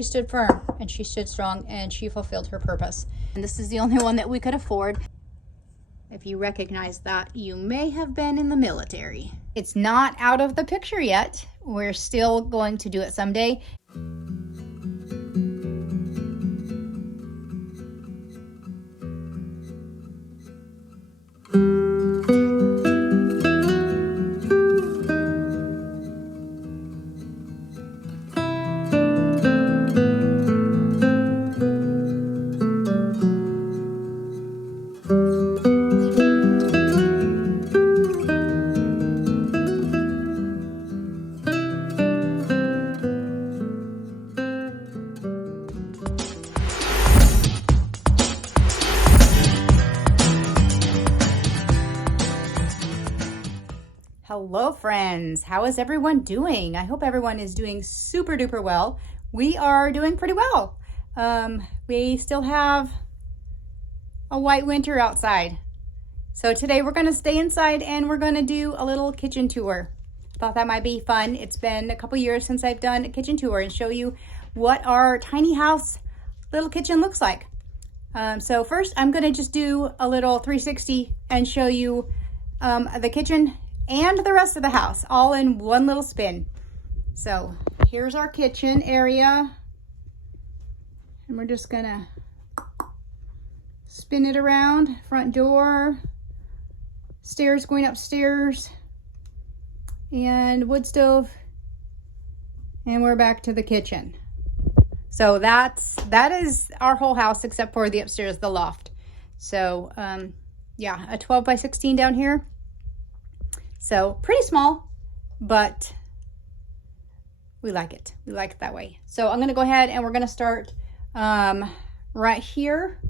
she stood firm and she stood strong and she fulfilled her purpose. And this is the only one that we could afford. If you recognize that, you may have been in the military. It's not out of the picture yet. We're still going to do it someday. Hello friends, how is everyone doing? I hope everyone is doing super duper well. We are doing pretty well. We still have a white winter outside. So today we're gonna stay inside and we're gonna do a little kitchen tour. Thought that might be fun. It's been a couple years since I've done a kitchen tour and show you what our tiny house little kitchen looks like. So first I'm gonna just do a little 360 and show you the kitchen and the rest of the house all in one little spin. So here's our kitchen area, and we're just gonna spin it around. Front door, stairs going upstairs, and wood stove, and we're back to the kitchen. So that is our whole house except for the upstairs, the loft. So yeah, a 12 by 16 down here. So pretty small, but we like it. We like it that way. So I'm gonna go ahead and we're gonna start right here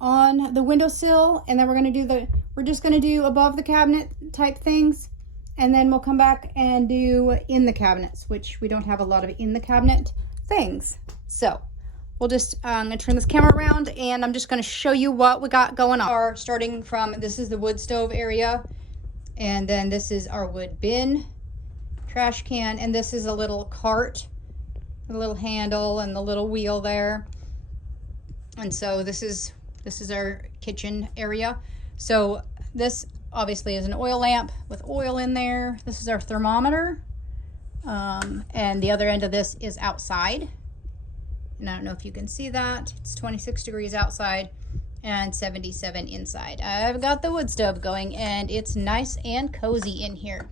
on the windowsill, and then we're just gonna do above the cabinet type things, and then we'll come back and do in the cabinets, which we don't have a lot of in the cabinet things. So we'll just, I'm gonna turn this camera around and I'm just gonna show you what we got going on. Starting from, this is the wood stove area. And then this is our wood bin, trash can, and this is a little cart, a little handle and the little wheel there. And so this is our kitchen area. So this obviously is an oil lamp with oil in there. This is our thermometer. And the other end of this is outside. And I don't know if you can see that. It's 26 degrees outside and 77 inside. I've got the wood stove going and it's nice and cozy in here.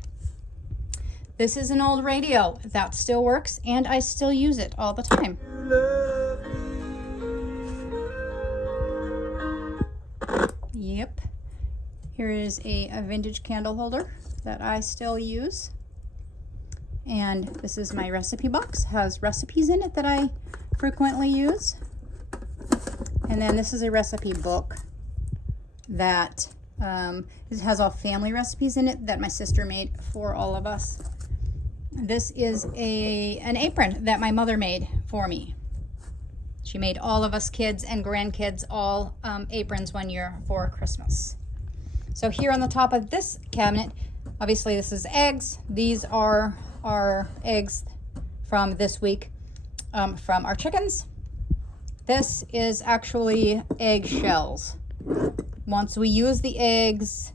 This is an old radio that still works and I still use it all the time. Yep. Here is a vintage candle holder that I still use. And this is my recipe box. Has recipes in it that I frequently use. And then this is a recipe book that it has all family recipes in it that my sister made for all of us. This is an apron that my mother made for me. She made all of us kids and grandkids all aprons one year for Christmas. So here on the top of this cabinet, obviously this is eggs. These are our eggs from this week from our chickens. This is actually egg shells. Once we use the eggs,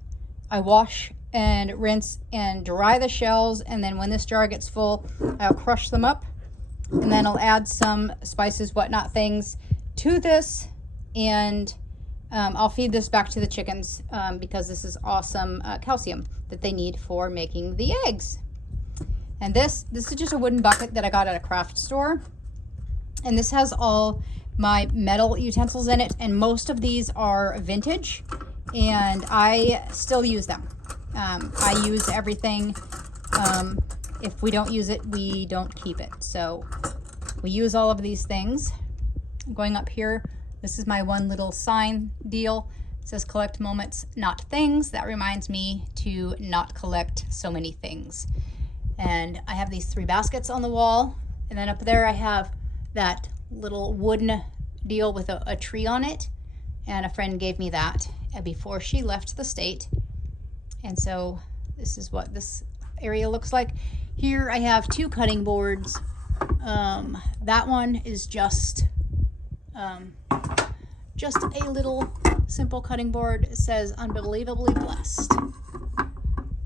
I wash and rinse and dry the shells, and then when this jar gets full, I'll crush them up, and then I'll add some spices, whatnot things to this, and I'll feed this back to the chickens because this is awesome calcium that they need for making the eggs. And this is just a wooden bucket that I got at a craft store, and this has all my metal utensils in it, and most of these are vintage and I still use them. I use everything. If we don't use it, we don't keep it. So we use all of these things. Going up here, this is my one little sign deal. It says collect moments, not things. That reminds me to not collect so many things. And I have these 3 baskets on the wall, and then up there I have that little wooden deal with a tree on it, and a friend gave me that before she left the state. And so this is what this area looks like. Here I have 2 cutting boards That one is just a little simple cutting board. It says unbelievably blessed.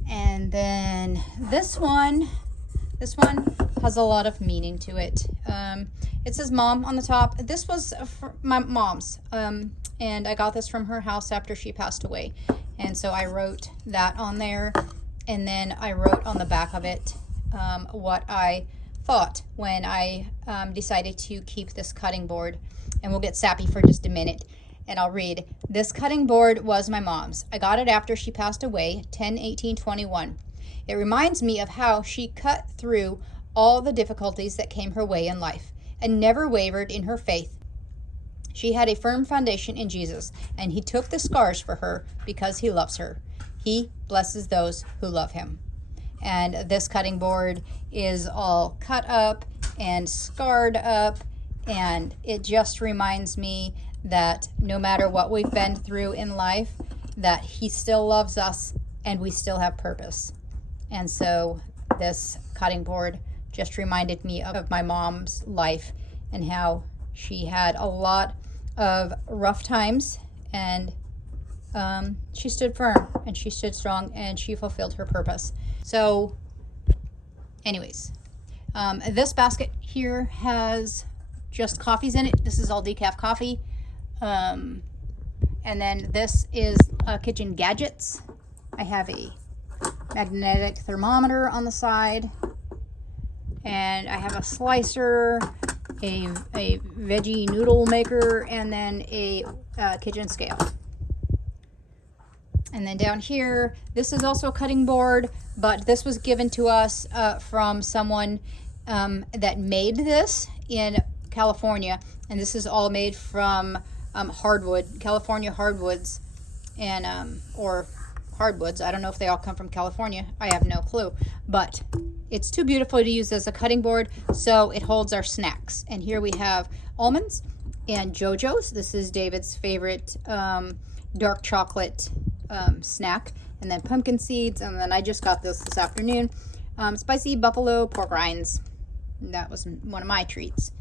And then this one has a lot of meaning to it. It says mom on the top. This was my mom's, and I got this from her house after she passed away. And so I wrote that on there, and then I wrote on the back of it what I thought when I decided to keep this cutting board. And we'll get sappy for just a minute, and I'll read. This cutting board was my mom's. I got it after she passed away, 10/18/21. It reminds me of how she cut through all the difficulties that came her way in life and never wavered in her faith. She had a firm foundation in Jesus, and he took the scars for her because he loves her. He blesses those who love him. And this cutting board is all cut up and scarred up, and it just reminds me that no matter what we've been through in life, that he still loves us and we still have purpose. And so this cutting board just reminded me of my mom's life and how she had a lot of rough times, and she stood firm and she stood strong and she fulfilled her purpose. So anyways, this basket here has just coffees in it. This is all decaf coffee. And then this is kitchen gadgets. I have a magnetic thermometer on the side, and I have a slicer, a veggie noodle maker, and then a kitchen scale. And then down here, this is also a cutting board, but this was given to us from someone that made this in California, and this is all made from hardwood, California hardwoods, and or hardwoods. I don't know if they all come from California. I have no clue, but it's too beautiful to use as a cutting board, so it holds our snacks. And here we have almonds and JoJo's. This is David's favorite dark chocolate snack, and then pumpkin seeds, and then I just got this afternoon, spicy buffalo pork rinds. That was one of my treats.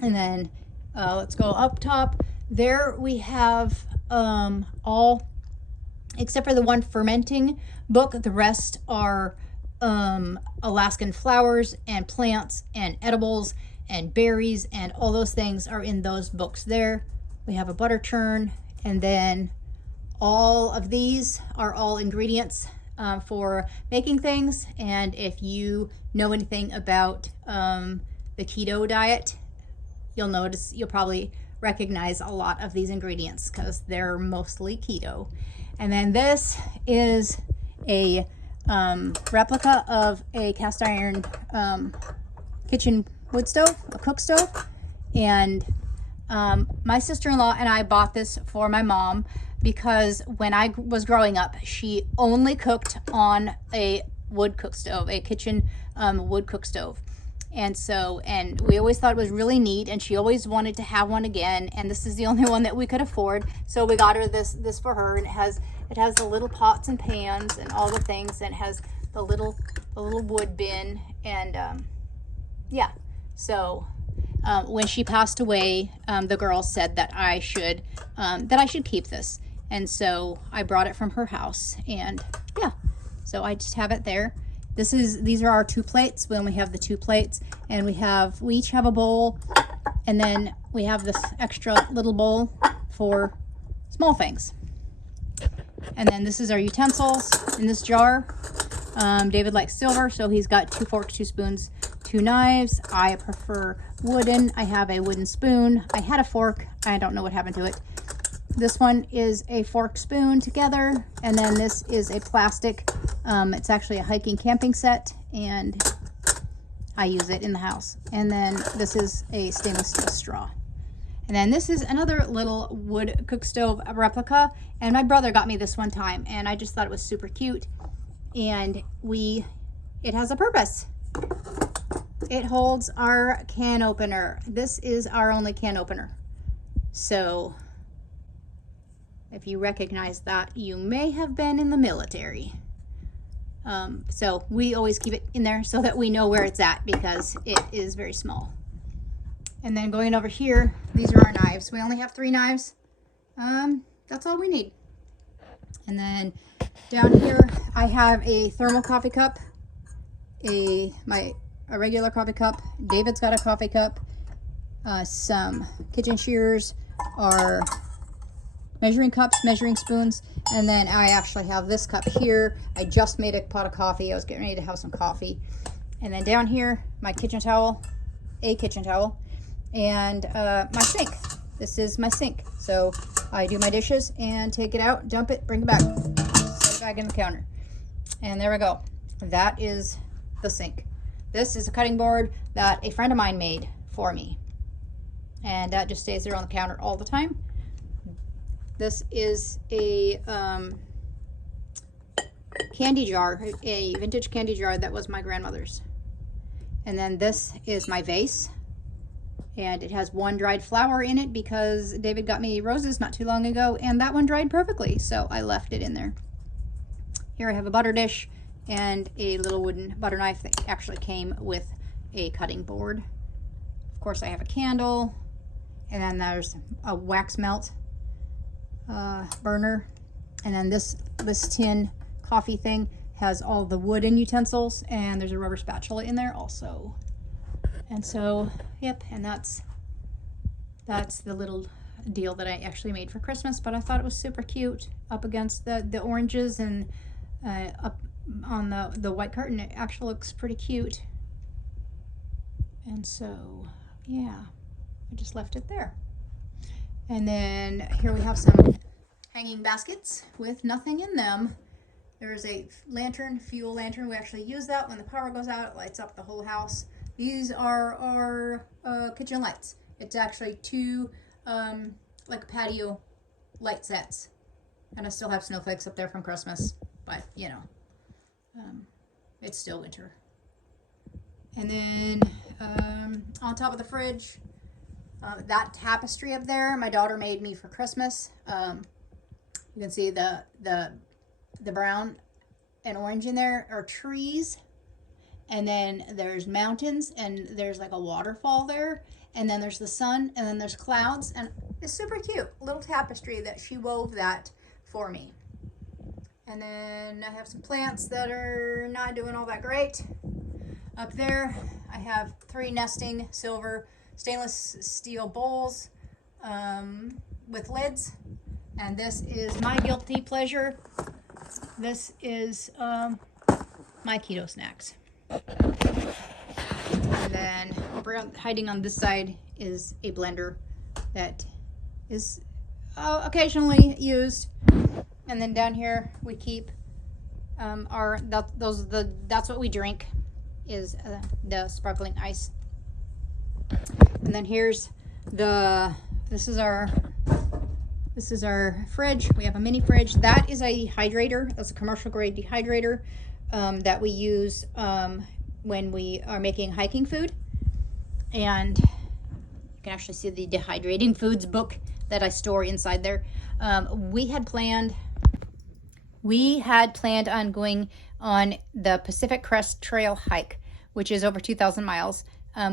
And then let's go up top. There we have all, except for the one fermenting book, the rest are Alaskan flowers and plants and edibles and berries, and all those things are in those books there. We have a butter churn, and then all of these are all ingredients for making things. And if you know anything about the keto diet, you'll probably recognize a lot of these ingredients because they're mostly keto. And then this is a replica of a cast iron kitchen wood stove, a cook stove. And my sister-in-law and I bought this for my mom because when I was growing up, she only cooked on a wood cook stove, a kitchen wood cook stove. And we always thought it was really neat, and she always wanted to have one again, and this is the only one that we could afford. So we got her this for her, and it has the little pots and pans and all the things, and it has the little wood bin, and yeah. So when she passed away, the girls said that I should keep this, and so I brought it from her house, and yeah, so I just have it there. These are our 2 plates. When we have the 2 plates, and we each have a bowl, and then we have this extra little bowl for small things. And then this is our utensils in this jar. David likes silver, so he's got 2 forks, 2 spoons, 2 knives. I prefer wooden. I have a wooden spoon. I had a fork. I don't know what happened to it. This one is a fork spoon together, and then this is a plastic. It's actually a hiking camping set, and I use it in the house. And then this is a stainless steel straw. And then this is another little wood cook stove replica, and my brother got me this one time, and I just thought it was super cute. And it has a purpose. It holds our can opener. This is our only can opener. So if you recognize that, you may have been in the military. So we always keep it in there so that we know where it's at because it is very small. And then going over here, these are our knives. We only have 3 knives. That's all we need. And then down here, I have a thermal coffee cup, a regular coffee cup. David's got a coffee cup, some kitchen shears, our measuring cups, measuring spoons, and then I actually have this cup here. I just made a pot of coffee. I was getting ready to have some coffee. And then down here, my kitchen towel, a kitchen towel, and my sink. This is my sink. So I do my dishes and take it out, dump it, bring it back, set it back in the counter. And there we go. That is the sink. This is a cutting board that a friend of mine made for me. And that just stays there on the counter all the time. This is a candy jar, a vintage candy jar that was my grandmother's. And then this is my vase. And it has 1 dried flower in it because David got me roses not too long ago, and that one dried perfectly, so I left it in there. Here I have a butter dish and a little wooden butter knife that actually came with a cutting board. Of course, I have a candle, and then there's a wax melt burner, and then this tin coffee thing has all the wooden utensils, and there's a rubber spatula in there also. And so, yep, and that's the little deal that I actually made for Christmas, but I thought it was super cute up against the oranges and up on the white curtain. It actually looks pretty cute. And so, yeah, I just left it there. And then here we have some hanging baskets with nothing in them. There's a lantern, fuel lantern. We actually use that when the power goes out. It lights up the whole house. These are our kitchen lights. It's actually 2 like patio light sets. And I still have snowflakes up there from Christmas, but you know, it's still winter. And then on top of the fridge, that tapestry up there, my daughter made me for Christmas. You can see the brown and orange in there are trees. And then there's mountains, and there's like a waterfall there, and then there's the sun, and then there's clouds, and it's super cute. Little tapestry that she wove that for me. And then I have some plants that are not doing all that great. Up there, I have 3 nesting silver stainless steel bowls with lids, and this is my guilty pleasure. This is my keto snacks. And then hiding on this side is a blender that is occasionally used. And then down here we keep that's what we drink is the sparkling ice. And then here's this is our fridge. We have a mini fridge. That is a dehydrator. That's a commercial grade dehydrator that we use when we are making hiking food. And you can actually see the dehydrating foods book that I store inside there. We had planned on going on the Pacific Crest Trail hike, which is over 2,000 miles.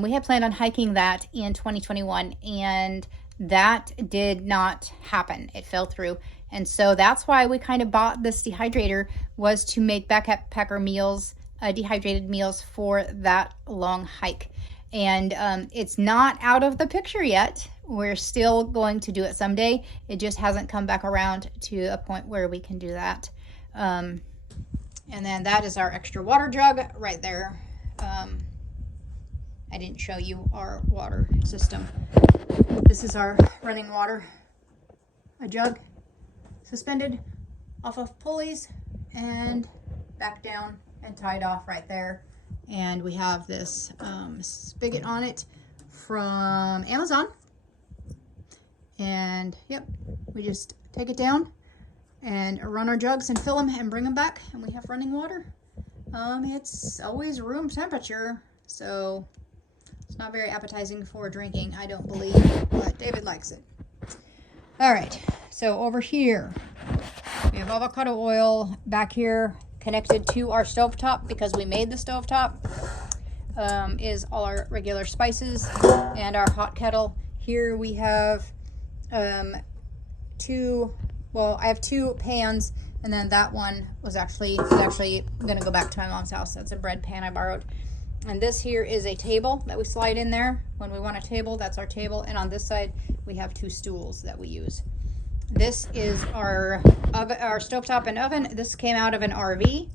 We had planned on hiking that in 2021, and that did not happen. It fell through. And so that's why we kind of bought this dehydrator, was to make backpacker meals, dehydrated meals for that long hike. And it's not out of the picture yet. We're still going to do it someday. It just hasn't come back around to a point where we can do that. And then that is our extra water jug right there. I didn't show you our water system. This is our running water, a jug suspended off of pulleys and back down and tied off right there. And we have this spigot on it from Amazon. And yep, we just take it down and run our jugs and fill them and bring them back, and we have running water. It's always room temperature, so it's not very appetizing for drinking, I don't believe, but David likes it. All right, so over here we have avocado oil. Back here, connected to our stovetop because we made the stovetop is all our regular spices and our hot kettle. Here we have I have 2 pans, and then that one was actually going to go back to my mom's house. That's a bread pan I borrowed. And this here is a table that we slide in there when we want a table. That's our table. And on this side, we have 2 stools that we use. This is our stovetop and oven. This came out of an RV.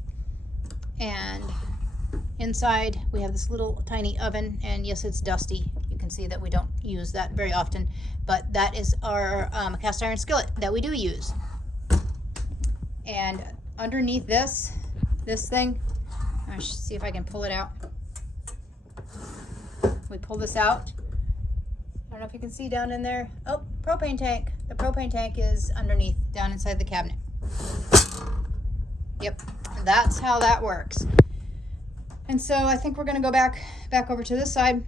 And inside, we have this little tiny oven. And yes, it's dusty. You can see that we don't use that very often. But that is our cast iron skillet that we do use. And underneath this thing, I should see if I can pull it out. We pull this out. I don't know if you can see down in there. Oh, propane tank. The propane tank is underneath, down inside the cabinet. Yep, that's how that works. And so I think we're gonna go back over to this side.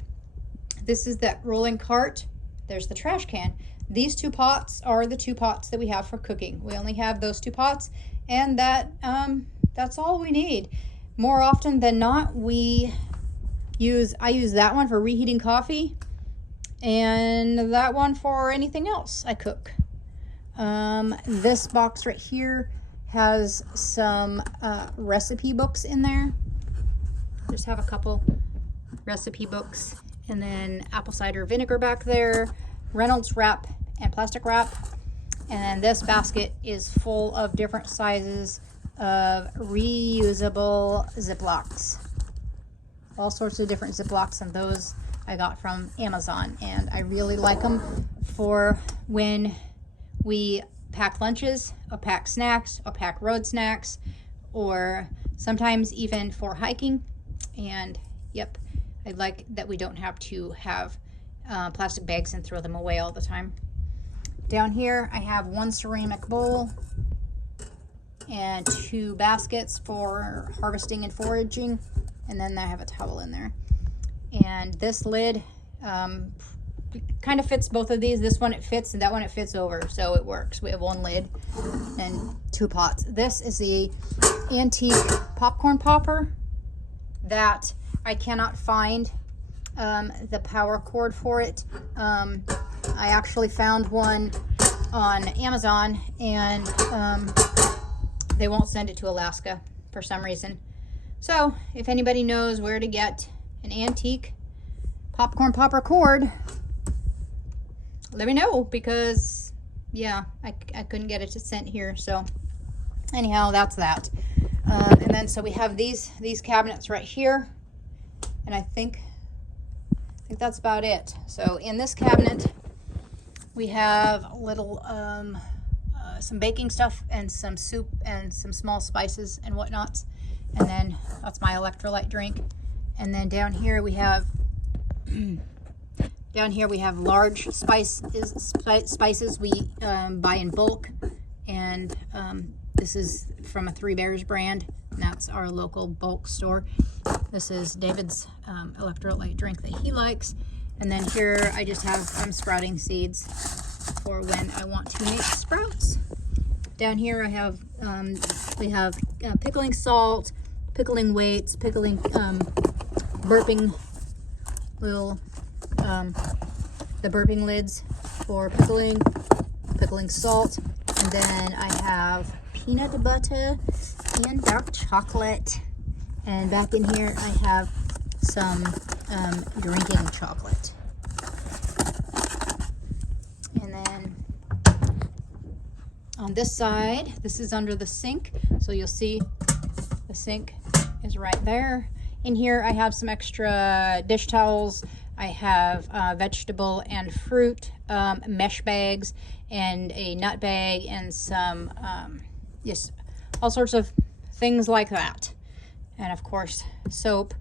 This is that rolling cart. There's the trash can. These 2 pots are the 2 pots that we have for cooking. We only have those 2 pots, and that's all we need. More often than not, I use that one for reheating coffee, and that one for anything else I cook. This box right here has some recipe books in there. Just have a couple recipe books, and then apple cider vinegar back there, Reynolds wrap and plastic wrap. And then this basket is full of different sizes of reusable Ziplocs. All sorts of different Ziplocs, and those I got from Amazon. And I really like them for when we pack lunches, or pack snacks, or pack road snacks, or sometimes even for hiking. And yep, I like that we don't have to have plastic bags and throw them away all the time. Down here I have 1 ceramic bowl and 2 baskets for harvesting and foraging, and then I have a towel in there. And this lid kind of fits both of these. This one it fits, and that one it fits over, so it works. We have 1 lid and 2 pots. This is the antique popcorn popper that I cannot find the power cord for it. I actually found one on Amazon, and they won't send it to Alaska for some reason. So if anybody knows where to get an antique popcorn popper cord, let me know, because yeah, I couldn't get it sent here. So anyhow, that's that. And then so we have these cabinets right here, and I think that's about it. So in this cabinet we have little some baking stuff and some soup and some small spices and whatnots, and then that's my electrolyte drink. And then down here we have large spices we buy in bulk, and this is from a Three Bears brand, and that's our local bulk store. This is David's electrolyte drink that he likes. And then here I just have sprouting seeds for when I want to make sprouts. Down here I have we have pickling salt, pickling weights, pickling burping little the burping lids for pickling salt, and then I have peanut butter and dark chocolate, and back in here I have some drinking chocolate. And then on this side, this is under the sink, so you'll see the sink is right there. In here I have some extra dish towels. I have vegetable and fruit mesh bags, and a nut bag, and some just all sorts of things like that. And of course soap,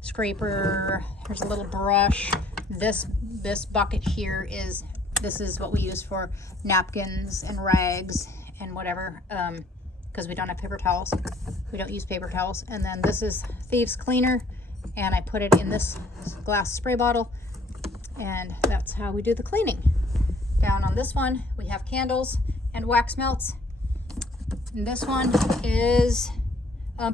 scraper, here's a little brush. This bucket here is what we use for napkins and rags and whatever, because we don't have paper towels. We don't use paper towels. And then this is thieves cleaner, and I put it in this glass spray bottle, and that's how we do the cleaning. Down on this one we have candles and wax melts, and this one is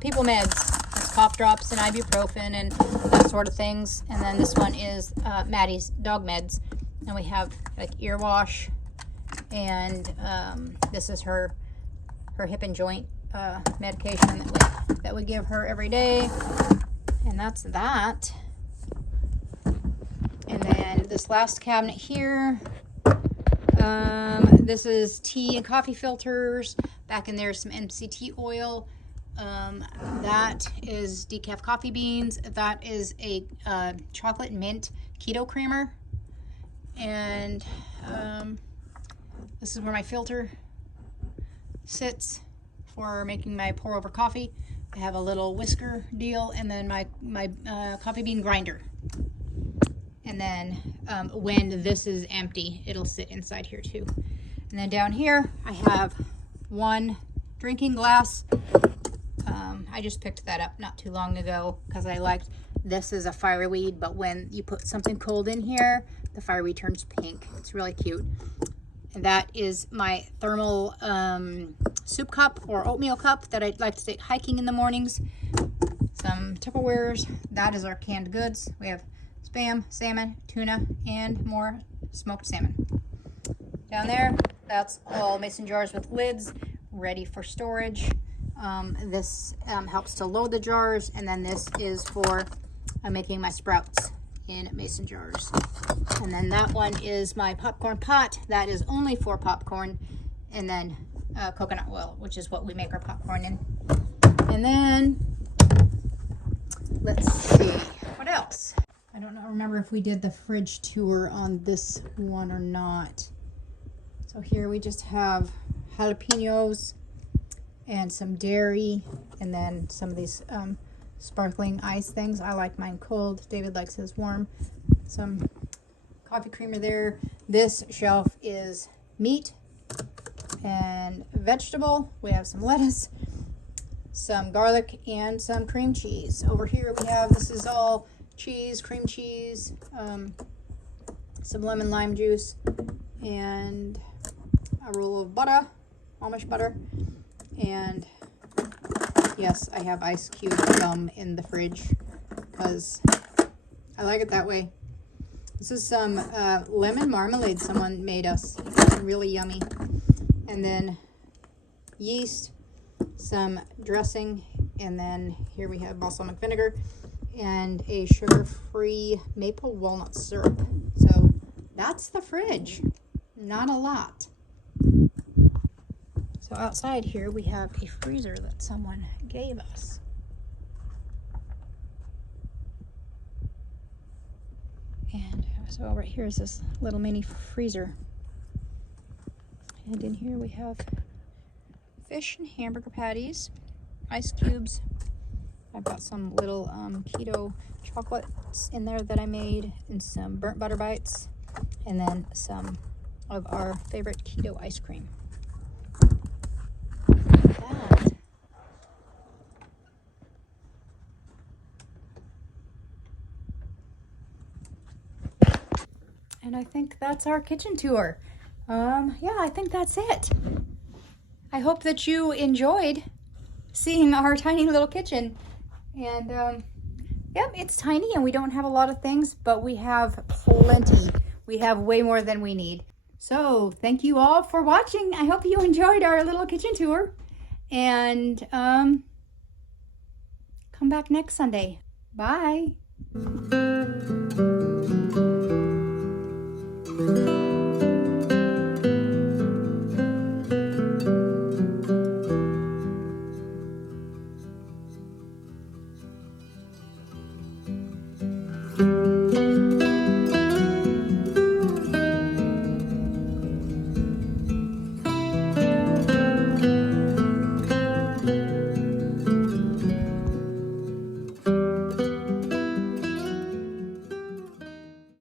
people meds. It's cough drops and ibuprofen and that sort of things. And then this one is Maddie's dog meds. And we have like ear wash, and this is her hip and joint medication that we give her every day. And that's that. And then this last cabinet here, this is tea and coffee filters. Back in there, some MCT oil. That is decaf coffee beans. That is a chocolate mint keto creamer. And this is where my filter sits for making my pour over coffee. I have a little whisker deal, and then my coffee bean grinder. And then when this is empty, it'll sit inside here too. And then down here, I have one drinking glass. I just picked that up not too long ago because I liked, this is a fireweed, but when you put something cold in here, the fireweed turns pink. It's really cute. And that is my thermal soup cup or oatmeal cup that I'd like to take hiking in the mornings. Some Tupperwares. That is our canned goods. We have Spam, salmon, tuna, and more smoked salmon. Down there, that's all mason jars with lids ready for storage. This helps to load the jars, and then this is for making my sprouts in mason jars. And then that one is my popcorn pot. That is only for popcorn. And then coconut oil, which is what we make our popcorn in. And then, let's see, what else? I don't remember if we did the fridge tour on this one or not. So here we just have jalapenos and some dairy, and then some of these sparkling ice things. I like mine cold. David likes his warm. Some coffee creamer there. This shelf is meat and vegetable. We have some lettuce, some garlic, and some cream cheese. Over here we have, this is all cheese, cream cheese, some lemon lime juice, and a roll of butter, Amish butter. And yes, I have ice cube gum in the fridge because I like it that way. This is some lemon marmalade someone made us. It's really yummy. And then yeast, some dressing, and then here we have balsamic vinegar and a sugar-free maple walnut syrup. So that's the fridge. Not a lot. So outside here we have a freezer that someone gave us. And so over here is this little mini freezer. And in here we have fish and hamburger patties, ice cubes. I've got some little keto chocolates in there that I made, and some burnt butter bites, and then some of our favorite keto ice cream. That. And I think that's our kitchen tour. Yeah, I think that's it. I hope that you enjoyed seeing our tiny little kitchen. And yep, it's tiny and we don't have a lot of things, but we have plenty. We have way more than we need. So thank you all for watching. I hope you enjoyed our little kitchen tour. And come back next Sunday. Bye.